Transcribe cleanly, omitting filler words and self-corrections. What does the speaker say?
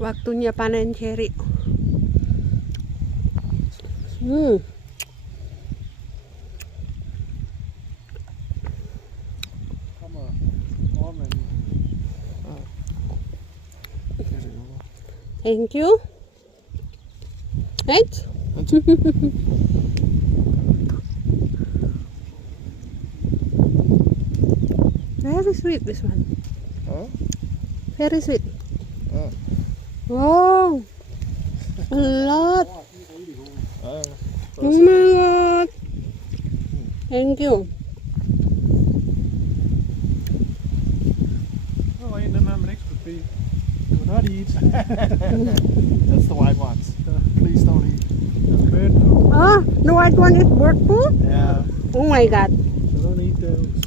Waktunya panen cherry. Thank you. Right? Very sweet, this one. Huh? Very sweet. Oh. Wow. A lot. Oh Oh my god. Thank you. Oh, ain't none of them extra feet. Do not eat. That's the white ones. Please don't eat. Bad. Ah, the white one is bird food? Yeah. Oh my god. So don't eat those.